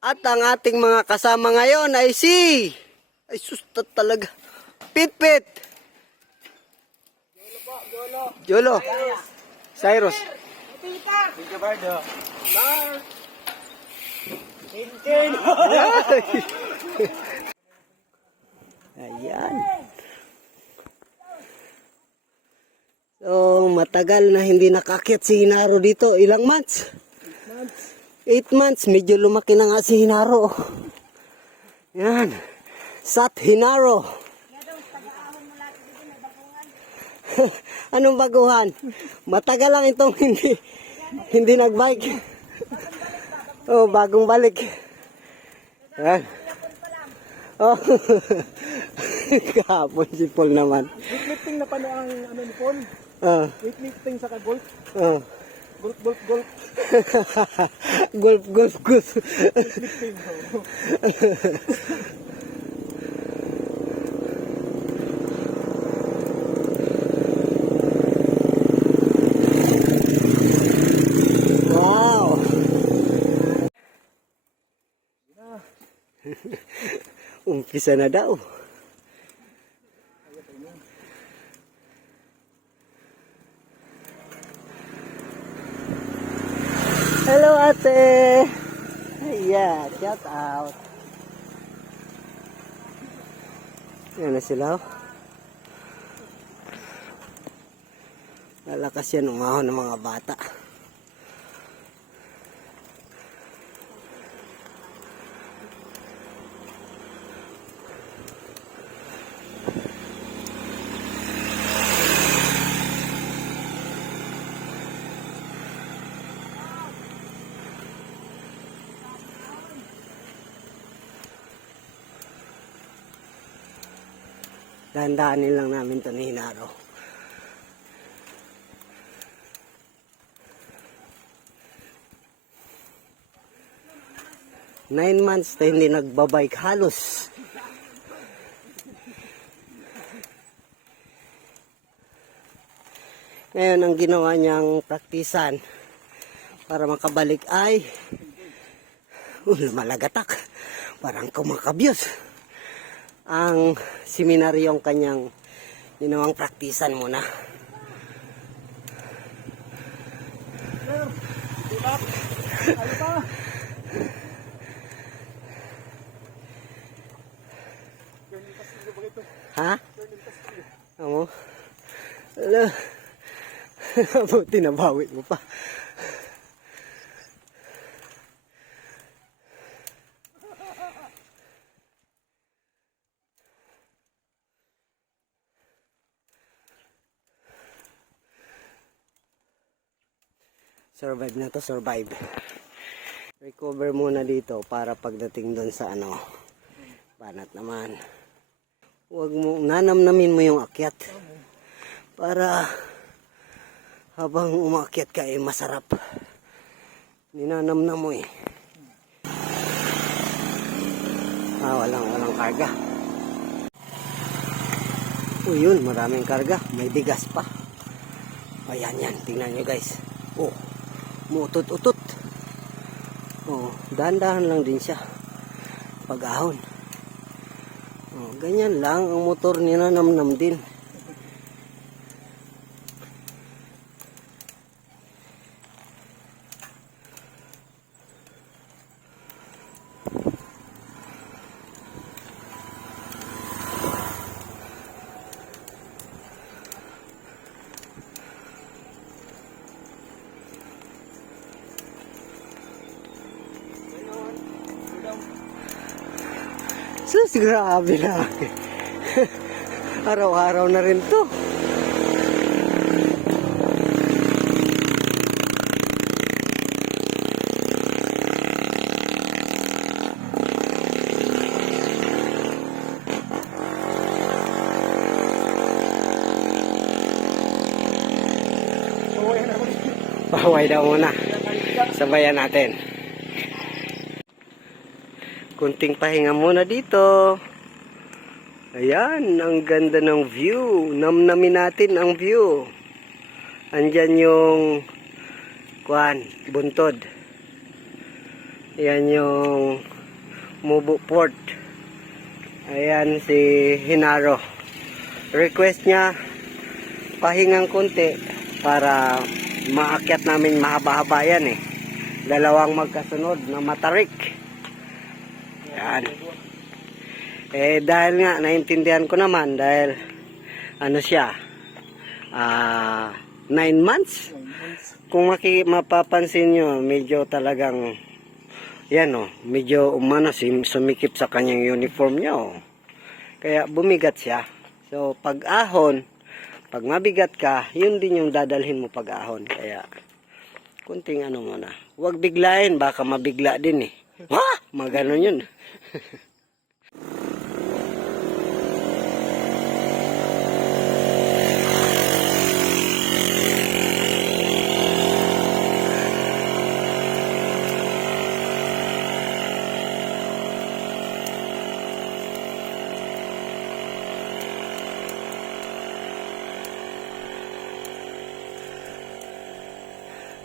At ang ating mga kasama ngayon ay si... Ay susta talaga. Pit Pit. Jolo. Cyrus. Ayan. So, matagal na hindi nakakit si Hinaro dito. Ilang months? Eight months. Medyo lumaki na nga si Hinaro. Yan. Sat Hinaro. Anong baguhan? Matagal lang itong hindi hindi nagbike. Oh, bagong balik. Yan. Oh. Kahapon si Paul naman. Weightlifting na pa na ang ano ni Paul. Ah, Weightlifting sa golf. ah. Golf, golf, golf. golf, golf, golf. Weightlifting. wow. Umpisa na daw. Ate. Yeah, shout out. Yan na sila. oh. Lalakas yan umahon ng mga bata. Dahan-dahanin lang namin to ni Hinaro. Nine months na hindi nagbabike halos. Ngayon ang ginawa niyang praktisan para makabalik ay uh, lumalagatak. Parang kumakabyos ang seminaryong kanyang ginawang praktisan muna. Ha? Amo? Ala. Buti nabawi mo pa. Survive na to, survive. Recover muna dito para pagdating doon sa ano, banat naman. Huwag mo, nanamnamin mo yung akyat. Para habang umakyat ka eh masarap. Ninanamnam mo eh. Ah, walang, walang karga. Oh, yun, maraming karga. May bigas pa. Ayan yan, tingnan nyo guys. Oh, muutot-utot. Oh, dahan-dahan lang din siya. Pag-ahon. Oh, ganyan lang ang motor nila namnam din. Sus, grabe na. Araw-araw na rin to. Pahaway daw muna. Sabayan natin. Kunting pahinga muna dito. Ayan, ang ganda ng view. Namnamin natin ang view. Andyan yung kuan, buntod. Yan yung Mubu Port. Ayan si Hinaro. Request niya pahingang konti para maakyat namin mahaba-haba yan eh. Dalawang magkasunod na matarik. Yan. Eh dahil nga naintindihan ko naman dahil ano siya ah nine months? Kung maki, mapapansin nyo medyo talagang yan oh medyo umano sumikip sa kanyang uniform niya oh. Kaya bumigat siya. So pag ahon pag mabigat ka yun din yung dadalhin mo pag ahon kaya kunting ano muna. Huwag biglain baka mabigla din eh. Ha? Maganon yun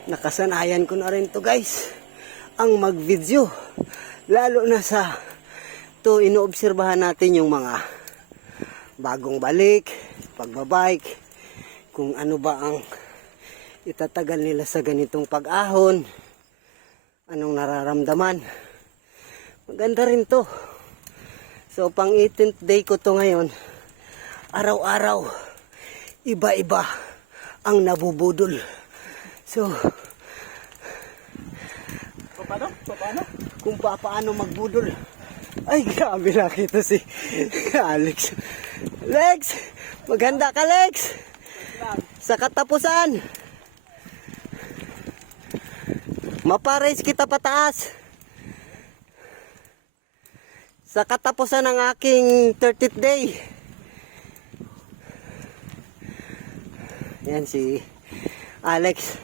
nakasanayan ko na rin to guys. Ang mag-video lalo na sa to inoobserbahan natin yung mga bagong balik pagbabike kung ano ba ang itatagal nila sa ganitong pag-ahon anong nararamdaman. Maganda rin to. So pang 18th day ko to ngayon araw-araw iba-iba ang nabubudol. So Paano? Paano? kung pa paano magbudol. Ay, grabe nakita si Alex. Lex! Maganda ka, Lex! Sa katapusan. Mapares kita pataas. Sa katapusan ng aking 30th day. Yan si Alex.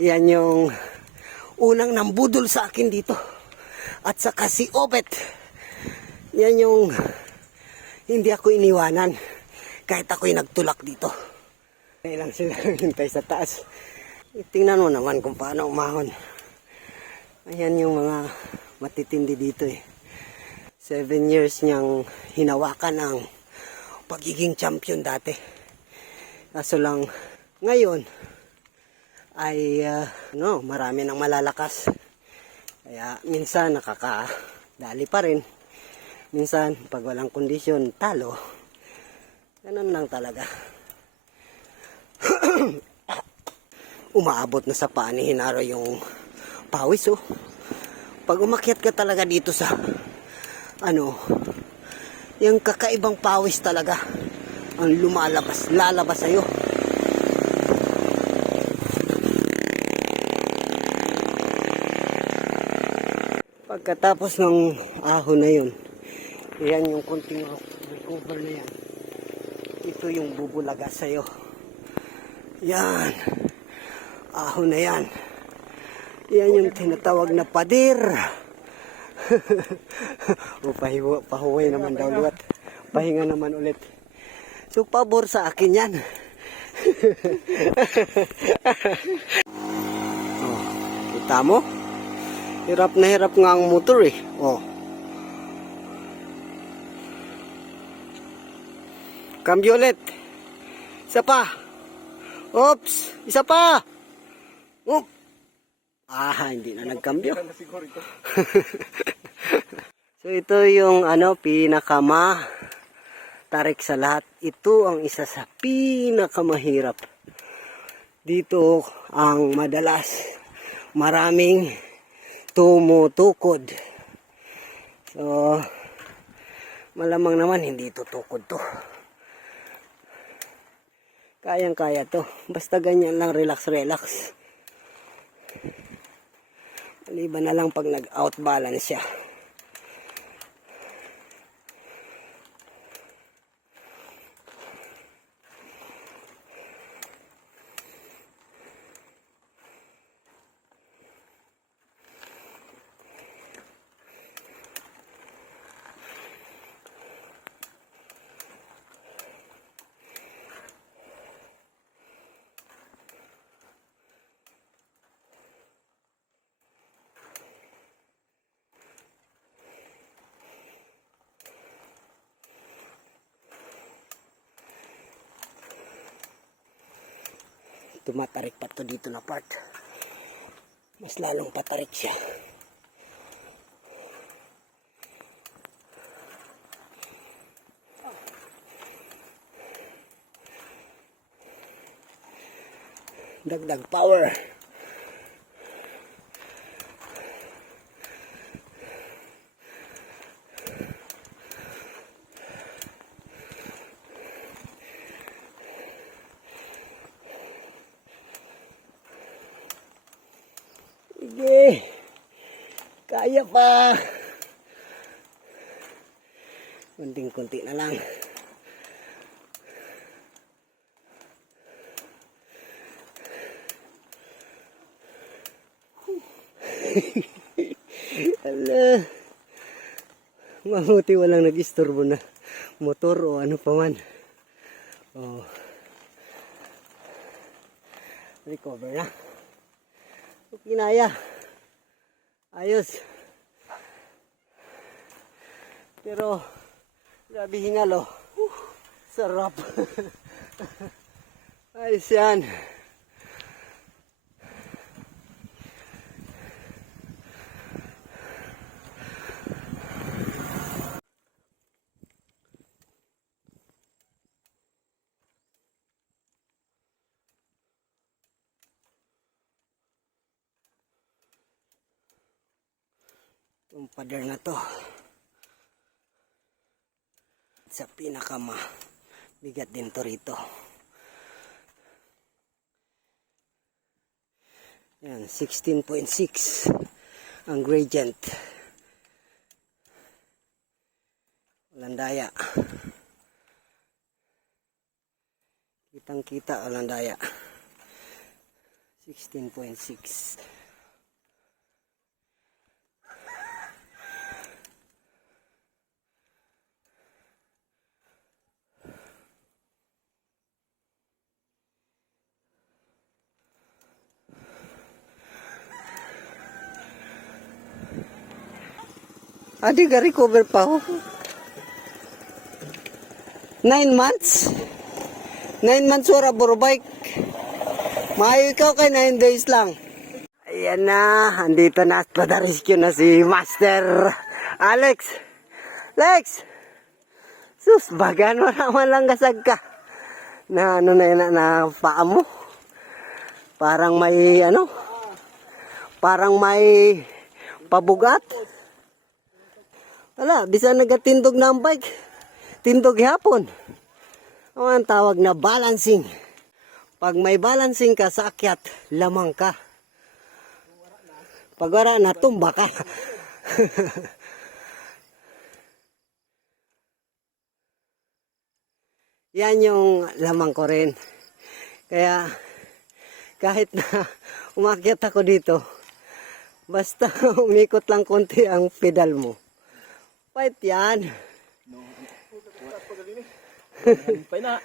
Yan yung unang nambudol sa akin dito. At saka si Obet. Yan yung hindi ako iniwanan. Kahit ako'y nagtulak dito. Kaya lang sila hintay sa taas. Tingnan mo naman kung paano umahon. Ayan yung mga matitindi dito eh. Seven years niyang hinawakan ang pagiging champion dati. Kaso lang, ngayon, ay ah, no, marami nang malalakas. Kaya minsan nakakadali pa rin. Minsan pag walang kondisyon, talo. Ganun lang talaga. Umaabot na sa paa ni Hinaro yung pawis oh. Pag umakyat ka talaga dito sa ano, yung kakaibang pawis talaga ang lumalabas, lalabas sa'yo. Pagkatapos ng ahon na yun, yan yung konting recover na yan. Ito yung bubulaga sa'yo. Yan. Ahon na yan. Yan yung tinatawag na padir. o pahiwa, pahuway naman daw luwat. Pahinga naman ulit. So pabor sa akin yan. oh, kita mo? Hirap na hirap nga ang motor eh. Oh. Cambio ulit. Isa pa. Oops. Isa pa. Oop. Ah, hindi na nagkambyo. So ito yung ano pinakama tarik sa lahat. Ito ang isa sa pinakamahirap. Dito ang madalas maraming tumutukod. So malamang naman hindi tutukod to. Kayang-kaya to. Basta ganyan lang relax relax. Maliban na lang pag nag-out balance siya. Tumatarik pa to dito na part. Mas lalong patarik siya. Dagdag power. Sige. Kaya pa. Kunting-kunti na lang. Ala. Mabuti walang nag-istorbo na motor o ano pa man. Oh. Recover na. Kinaya. Ayos. Pero, grabe hingal oh. Uh, sarap. Ayos yan. Itong pader na to. Sa pinakama. Bigat din to rito. Yan, 16.6 ang gradient. Walang daya. Kitang kita, walang daya. 16.6. Adi ka recover pa ako. Nine months? Nine months wala buro bike. Maayo ikaw kay nine days lang. Ayan na, andito na at rescue na si Master Alex. Lex! Sus, bagan mo naman lang kasag ka. Na ano na yun, na, na paa mo. Parang may ano, parang may pabugat. Wala, bisa nagatindog na ang bike. Tindog hapon. Ang ang tawag na balancing. Pag may balancing ka sa akyat, lamang ka. Pag wala na, tumba ka. Yan yung lamang ko rin. Kaya, kahit na umakyat ako dito, basta umikot lang konti ang pedal mo. Fight yan. Pa na.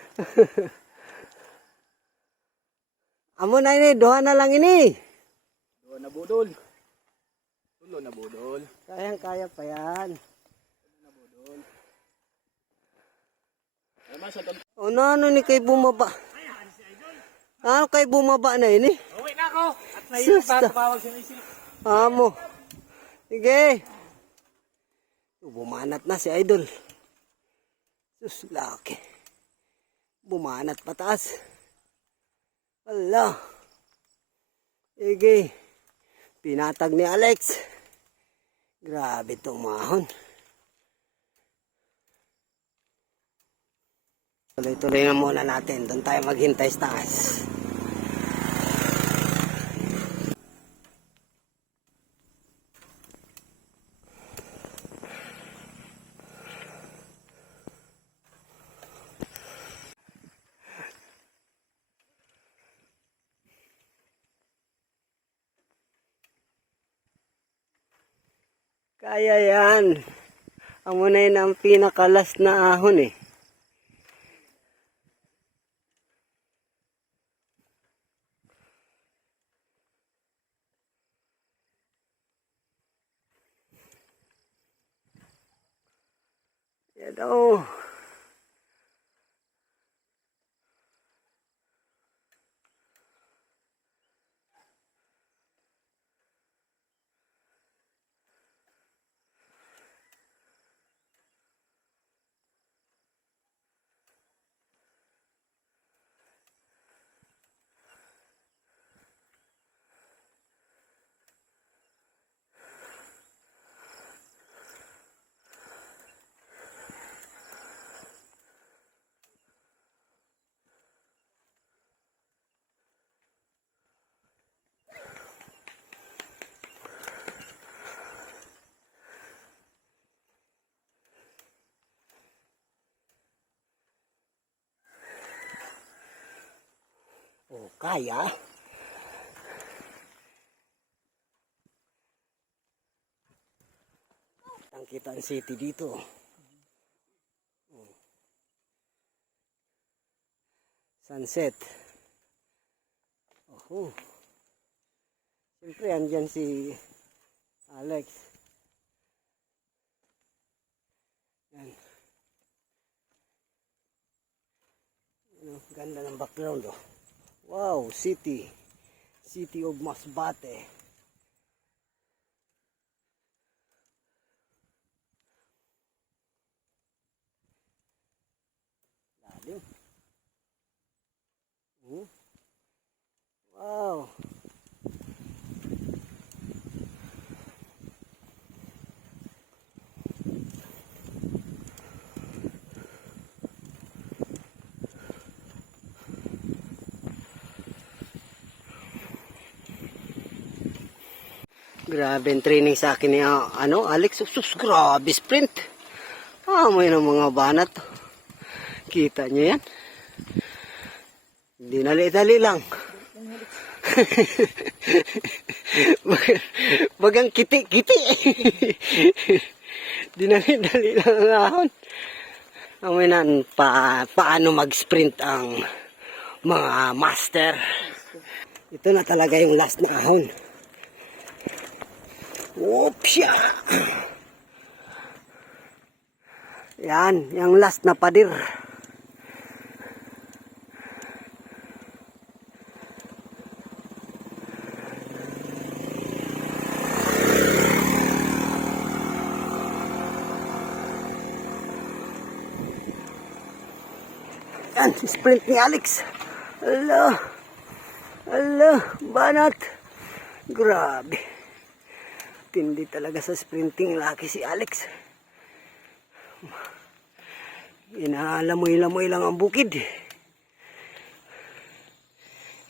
Amo na ini, duha na lang ini. Dulo na budol. Dulo na budol. Kayang kaya pa yan. Ay man sa tan. O na, ano ni kay bumaba? Ano kay bumaba na ini? Uwi na ako. At nahihirap pa tawag siya ni Amo. Sige. Bumanat na si Idol. Sus, laki. Bumanat pataas. Ala. Sige. Pinatag ni Alex. Grabe itong mahon. Tuloy-tuloy na muna natin. Doon tayo maghintay sa taas. Kaya yan. Amo na ang pinakalas na ahon eh. Yan o. kaya. Ang kita ang city dito. Sunset. Oh. Siyempre, andyan si Alex. Yan. Ano, ganda ng background oh. Wow, city. City of Masbate. Lalim. Hmm? Wow. Grabe ang training sa akin ni ah, ano, Alex. Sus, grabe sprint. Ah, may ng mga banat. Kita niyo yan? Hindi nali-dali lang. Bag- Bagang kiti-kiti. Di nali-dali lang ang ahon. Amoy na pa, paano mag-sprint ang mga master. Ito na talaga yung last na ahon. Whoopsya! Yan, yung last na padir. Yan, sprint ni Alex. Ala, ala, banat. Grabe. Tindi talaga sa sprinting laki si Alex. Inalamoy-lamoy lang ang bukid.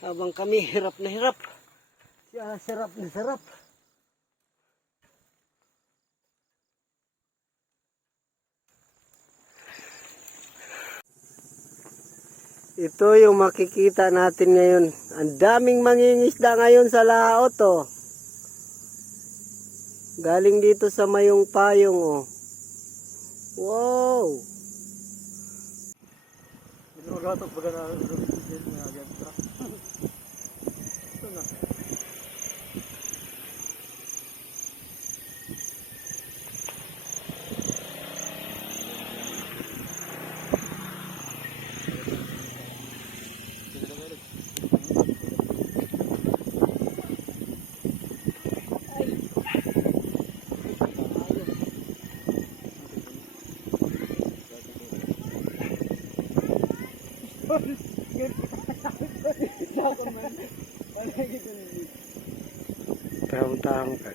Habang kami hirap na hirap. Siya sarap na sarap. Ito yung makikita natin ngayon. Ang daming mangingisda ngayon sa laot oh. Galing dito sa mayong payong oh. Wow! Ginagatok baga na Tama-tama ka.